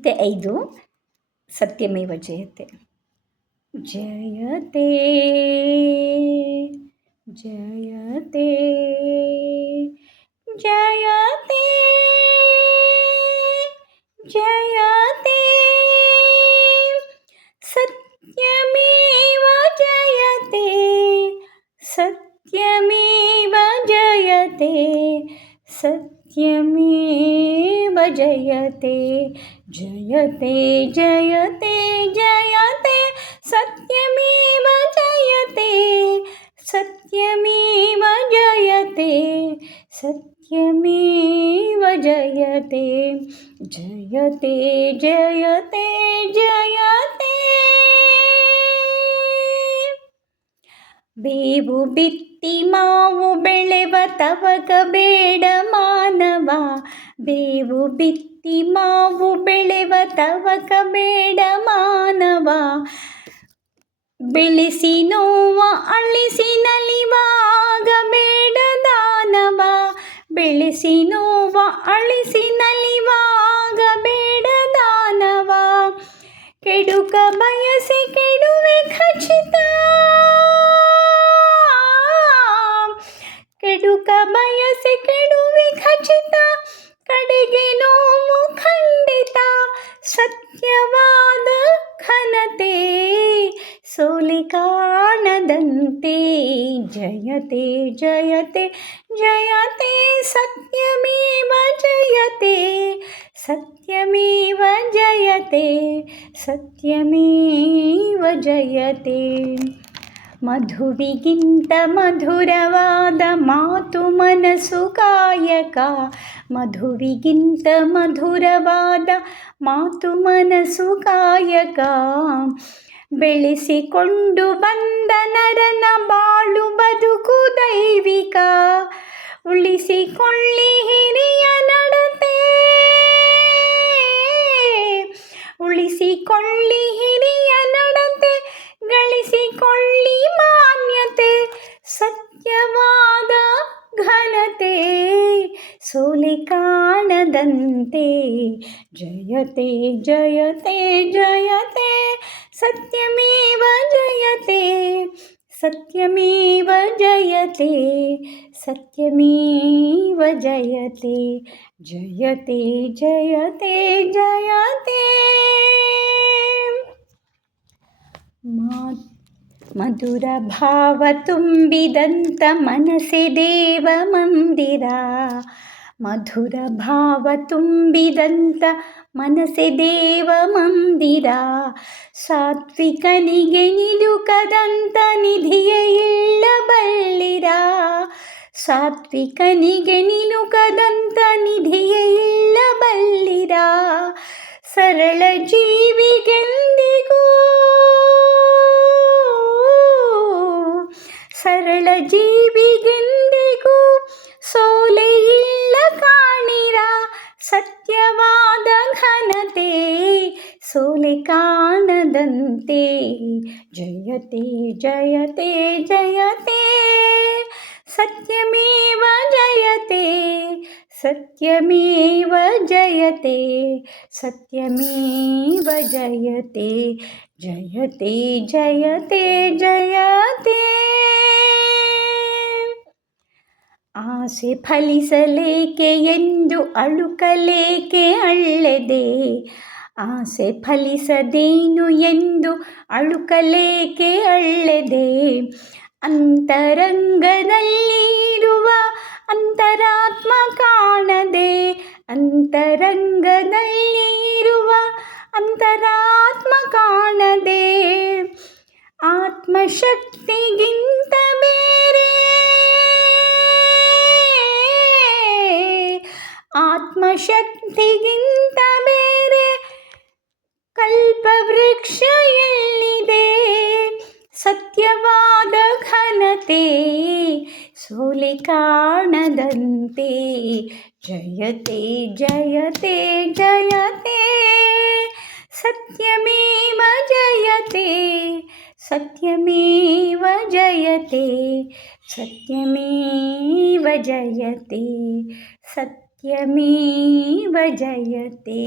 ಗೀತೆ 5 ಸತ್ಯಮೇವ ಜಯತೆ. ಜಯತೆ ಜಯತೆ ಜಯತೆ ಜಯತೆ ಸತ್ಯಮೇವ ಜಯತೆ ಸತ್ಯಮೇವ ಜಯತೆ ಸತ್ಯಮೇವ ಜಯತೆ ಜಯತೆ ಜಯತೆ ಜಯತೆ ಸತ್ಯಮೇವ ಜಯತೆ ಸತ್ಯಮೇವ ಜಯತೆ ಸತ್ಯಮೇವ ಜಯತೆ ಜಯತೆ ಜಯತೆ ಜಯತೆ. ಬೇವು ಬಿತ್ತಿ ಮಾವು ಬೆಳೆವ ತವಕ ಬೇಡ ಮಾನವ, ಬೇವು ಬಿತ್ತಿ ಮಾವು ಬೆಳೆವ ತವಕ ಬೇಡ ಮಾನವ, ಬೆಳೆಸಿ ನೋವ ಅಳಿಸಿ ನಲಿವಾಗ ಬೇಡ ದಾನವ, ಬೆಳೆಸಿ ನೋವ ಅಳಿಸಿ ನಲಿವಾಗ ಬೇಡ ದಾನವ, ಕೆಡುಕ ಬಯಸಿ ಕೆಡುವೆ ಖಚಿತ, ಕೆಡುಕ ಬಯಸಿ ಕೆಡುವೆ ಖಚಿತ, ಕಡೆಗೆ ನೋವು ಖಂಡಿತ, ಸತ್ಯವಾದ ಘನತೆ ಸೋಲಿ ಕಾಣದಂತೆ. ಜಯತೆ ಜಯತೆ ಜಯತೆ ಸತ್ಯಮೇವ ಜಯತೆ ಸತ್ಯಮೇವ ಜಯತೆ ಸತ್ಯಮೇವ ಜಯತೆ. ಮಧುವಿಗಿಂತ ಮಧುರವಾದ ಮಾತು ಮನಸ್ಸು ಕಾಯಕ, ಮಧುವಿಗಿಂತ ಮಧುರವಾದ ಮಾತು ಮನಸ್ಸು ಕಾಯಕ, ಬೆಳೆಸಿಕೊಂಡು ಬಂದ ನರನ ಬಾಳು ಬದುಕು ದೈವಿಕ, ಉಳಿಸಿಕೊಳ್ಳಿ ಹಿರಿಯ ನಡತೆ, ಉಳಿಸಿಕೊಳ್ಳಿ ಹಿರಿಯ ನಡತೆ, ಗಳಿಸಿಕೊಳ್ಳಿ ಮಾನ್ಯತೆ, ಸತ್ಯವಾದ ಘನತೆ ಸೋಲಿ ಕಾಣದಂತೆ. ಜಯತೆ ಜಯತೆ ಜಯತೆ ಸತ್ಯಮೇವ ಜಯತೆ ಸತ್ಯಮೇವ ಜಯತೆ ಸತ್ಯಮೇವ ಜಯತೆ ಜಯತೆ ಜಯತೆ ಜಯತೆ. ಮಧುರ ಭಾವ ತುಂಬಿದಂತ ಮನಸ್ಸೇ ದೇವ ಮಂದಿರ, ಮಧುರ ಭಾವ ತುಂಬಿದಂತ ಮನಸ್ಸೇ ದೇವ ಮಂದಿರ, ಸಾತ್ವಿಕನಿಗೆ ನಿಲುಕದಂತ ನಿಧಿಯೇ ಇಳ್ಳಬಲ್ಲಿರ, ಸಾತ್ವಿಕನಿಗೆ ನಿಲುಕದಂತ ನಿಧಿಯೇ ಇಳ್ಳಬಲ್ಲಿರ, ಸರಳ ಜೀವಿಗೆಂದಿಗೂ ಸರಳ ಜೀವಿಗೆಂದಿಗೂ ಸೋಲೆ ಇಲ್ಲ ಕಾಣಿರ, ಸತ್ಯವಾದ ಘನತೆ ಸೋಲೆ ಕಾಣದಂತೆ. ಜಯತೆ ಜಯತೆ ಜಯತೆ ಸತ್ಯಮೇವ ಜಯತೆ ಸತ್ಯಮೇವ ಜಯತೆ ಸತ್ಯಮೇವ ಜಯತೆ ಜಯತೆ ಜಯತೆ ಜಯತೆ. ಆಸೆ ಫಲಿಸಲೇಕೆ ಎಂದು ಅಳುಕಲೇಕೆ ಅಳ್ಳೆದೆ, ಆಸೆ ಫಲಿಸದೇನು ಎಂದು ಅಳುಕಲೇಕೆ ಅಳ್ಳೆದೆ, ಅಂತರಂಗದಲ್ಲಿ ಇರುವ ಅಂತರಾತ್ಮ ಕಾಣದೆ, ಅಂತರಂಗದಲ್ಲಿ ಇರುವ ಅಂತರಾತ್ಮ ಕಾಣದೆ, ಆತ್ಮಶಕ್ತಿಗಿಂತ ಬೇರೆ ಆತ್ಮಶಕ್ತಿಗಿಂತ ಬೇರೆ ಕಲ್ಪವೃಕ್ಷ ಎಲ್ಲಿದೆ, ಸತ್ಯವಾದ ಘನತೆ ಸೋಲಿ ಕಾಣದಂತೆ. ಜಯತೆ ಜಯತೆ ಜಯತೆ ಸತ್ಯಮೇವ ಜಯತೆ ಸತ್ಯಮೇವ ಜಯತೆ ಸತ್ಯಮೇವ ಜಯತೆ ಸತ್ಯಮೇವ ಜಯತೆ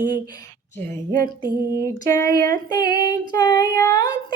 ಜಯತೆ ಜಯತೆ ಜಯತೆ